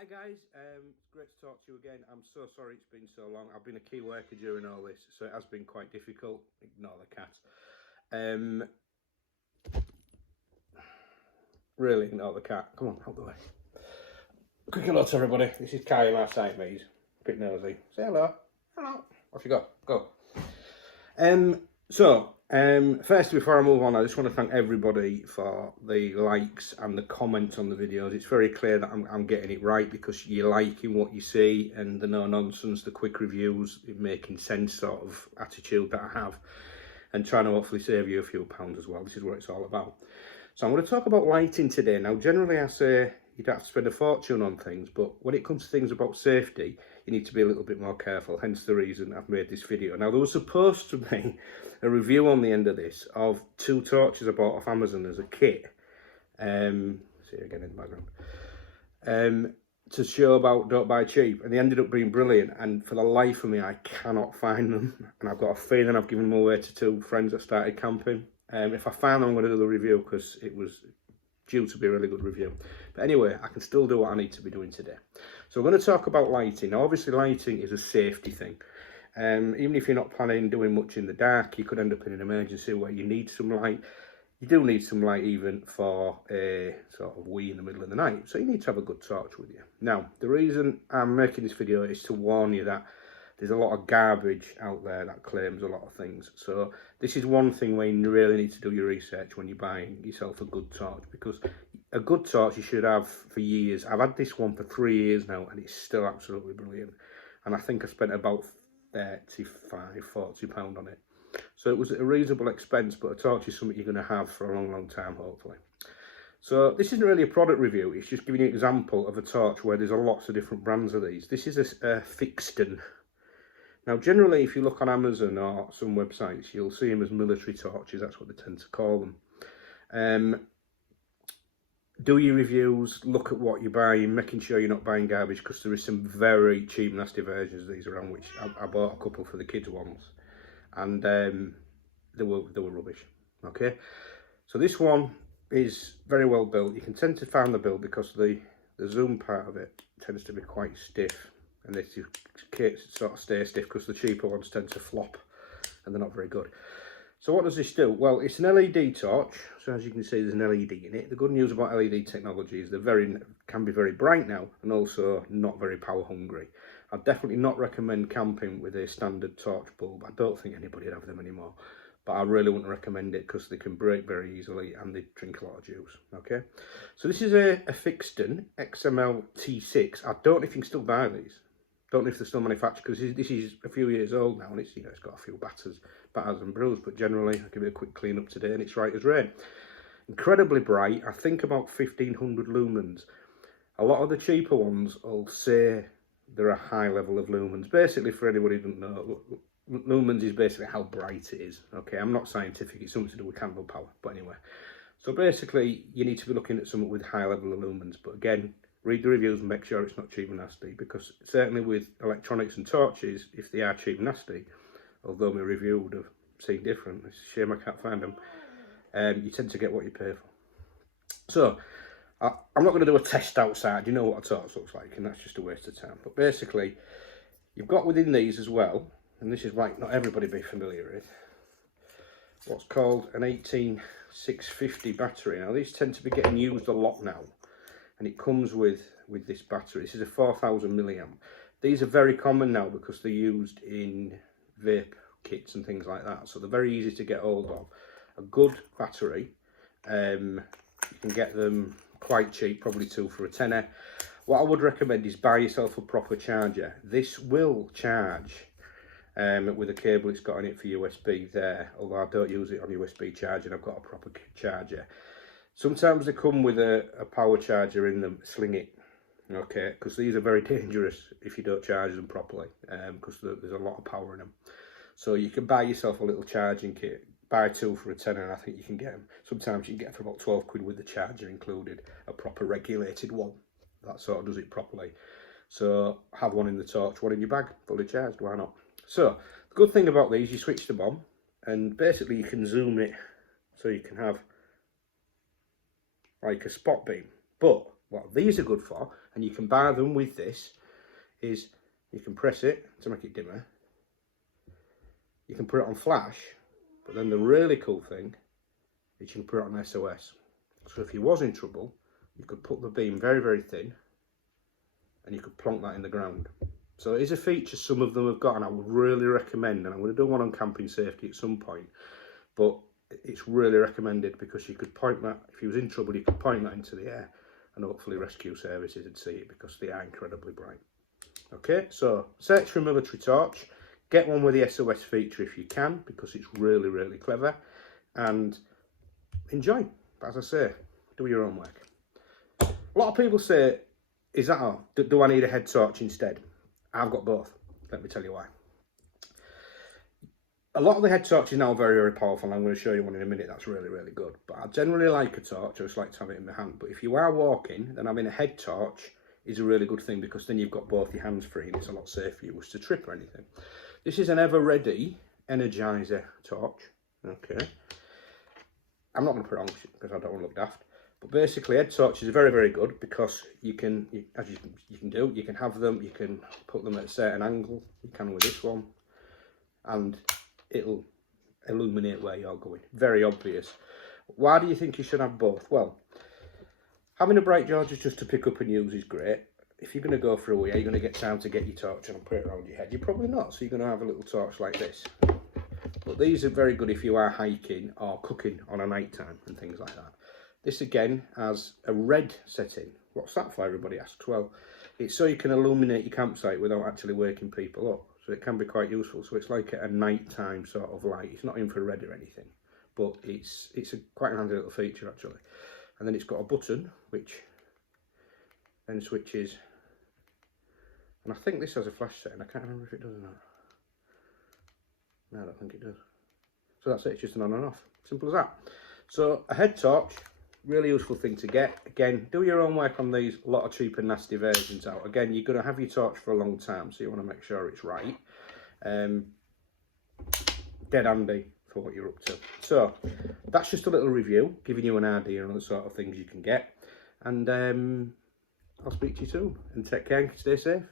Hi guys, it's great to talk to you again. I'm so sorry it's been so long. I've been a key worker during all this, so it has been quite difficult. Ignore the cat. Really ignore the cat. Come on, out the way. Quick hello to everybody. This is Kiya, my Siamese. Bit nosy. Say hello. Hello. Off you go. Go. First, before I move on, I just want to thank everybody for the likes and the comments on the videos. It's very clear that I'm getting it right because you're liking what you see and the no nonsense, the quick reviews, making sense sort of attitude that I have, and trying to hopefully save you a few pounds as well. This is what it's all about. So I'm going to talk about lighting today. Now, generally I say you don't have to spend a fortune on things, but when it comes to things about safety, you need to be a little bit more careful, hence the reason I've made this video. Now, there was supposed to be a review on the end of this of 2 torches I bought off Amazon as a kit, see again in the background, to show about don't buy cheap, and they ended up being brilliant, and for the life of me I cannot find them, and I've got a feeling I've given them away to 2 friends that started camping. If I find them, I'm going to do the review because it was due to be a really good review. But anyway, I can still do what I need to be doing today. So we're going to talk about lighting. Now, obviously, lighting is a safety thing. Even if you're not planning on doing much in the dark, you could end up in an emergency where you need some light. You do need some light even for a sort of wee in the middle of the night. So you need to have a good torch with you. Now, the reason I'm making this video is to warn you that there's a lot of garbage out there that claims a lot of things. So this is one thing where you really need to do your research when you're buying yourself a good torch, because a good torch you should have for years. I've had this one for 3 years now and it's still absolutely brilliant. And I think I spent about £40 on it. So it was a reasonable expense, but a torch is something you're going to have for a long, long time, hopefully. So this isn't really a product review, it's just giving you an example of a torch where there's lots of different brands of these. This is a Fixton. Now, generally, if you look on Amazon or some websites, you'll see them as military torches. That's what they tend to call them. Do your reviews, look at what you're buying, making sure you're not buying garbage, because there is some very cheap, nasty versions of these around, which I bought a couple for the kids once, and they were rubbish. Okay, so this one is very well built. You can tend to find the build because the zoom part of it tends to be quite stiff, and this kits sort of stay stiff because the cheaper ones tend to flop and they're not very good. So what does this do? Well, it's an LED torch. So as you can see, there's an LED in it. The good news about LED technology is they can be very bright now and also not very power hungry. I'd definitely not recommend camping with a standard torch bulb. I don't think anybody would have them anymore. But I really wouldn't recommend it because they can break very easily and they drink a lot of juice. Okay, so this is a Fixton XML T6. I don't know if you can still buy these. Don't know if they're still manufactured, because this is a few years old now and it's, you know, it's got a few batters and bruises, but generally I'll give it a quick clean up today and it's right as rain. Incredibly bright. I think about 1500 lumens. A lot of the cheaper ones will say they're a high level of lumens. Basically, for anybody who doesn't know, lumens is basically how bright it is. Okay, I'm not scientific, it's something to do with candle power, but anyway. So basically, you need to be looking at something with high level of lumens, but again, read the reviews and make sure it's not cheap and nasty, because certainly with electronics and torches, if they are cheap and nasty, although my review would have seen different, it's a shame I can't find them, you tend to get what you pay for. So, I'm not going to do a test outside, you know what a torch looks like, and that's just a waste of time. But basically, you've got within these as well, and this is like not everybody be familiar with, what's called an 18650 battery. Now, these tend to be getting used a lot now. And it comes with this battery. This is a 4000 milliamp. These are very common now because they're used in vape kits and things like that. So they're very easy to get hold of. A good battery, you can get them quite cheap, probably 2 for a tenner. What I would recommend is buy yourself a proper charger. This will charge with a cable it's got on it for USB there, although I don't use it on USB charging. I've got a proper charger. Sometimes they come with a power charger in them, sling it, okay, because these are very dangerous if you don't charge them properly, because there's a lot of power in them. So you can buy yourself a little charging kit, buy 2 for a tenner, and I think you can get them. Sometimes you can get for about 12 quid with the charger included, a proper regulated one. That sort of does it properly. So have one in the torch, one in your bag, fully charged, why not? So the good thing about these, you switch them on, and basically you can zoom it so you can have like a spot beam, but what these are good for, and you can buy them with this, is you can press it to make it dimmer. You can put it on flash, but then the really cool thing is you can put it on SOS. So if you was in trouble, you could put the beam very, very thin, and you could plonk that in the ground. So it is a feature some of them have got, and I would really recommend, and I'm going to do one on camping safety at some point, but it's really recommended because you could point that, if you was in trouble, you could point that into the air, and hopefully rescue services would see it because they are incredibly bright. Okay, so search for a military torch, get one with the SOS feature if you can, because it's really, really clever, and enjoy. But as I say, do your own work. A lot of people say, is that all? Do I need a head torch instead? I've got both. Let me tell you why. A lot of the head torches now are very, very powerful, and I'm going to show you one in a minute that's really, really good. But I generally like a torch. I just like to have it in my hand. But if you are walking, then having a head torch is a really good thing, because then you've got both your hands free and it's a lot safer if you was to trip or anything. This is an ever-ready Energizer torch. Okay. I'm not going to put it on because I don't want to look daft. But basically, head torches are very, very good because you can have them, you can put them at a certain angle. You can with this one, and it'll illuminate where you're going. Very obvious. Why do you think you should have both? Well, having a bright torch just to pick up and use is great. If you're going to go for a wee, are you going to get time to get your torch and put it around your head? You're probably not, so you're going to have a little torch like this. But these are very good if you are hiking or cooking on a night time and things like that. This again has a red setting. What's that for, everybody asks? Well, it's so you can illuminate your campsite without actually waking people up. So it can be quite useful. So it's like a nighttime sort of light. It's not infrared or anything, but it's a quite a handy little feature actually. And then it's got a button which then switches. And I think this has a flash setting. I can't remember if it does or not. No, I don't think it does. So that's it, it's just an on and off. Simple as that. So a head torch, really useful thing to get. Again, do your own work on these. A lot of cheap and nasty versions out. Again, you're going to have your torch for a long time, so you want to make sure it's right. Dead handy for what you're up to. So that's just a little review, giving you an idea on the sort of things you can get. And I'll speak to you soon. And take care and stay safe.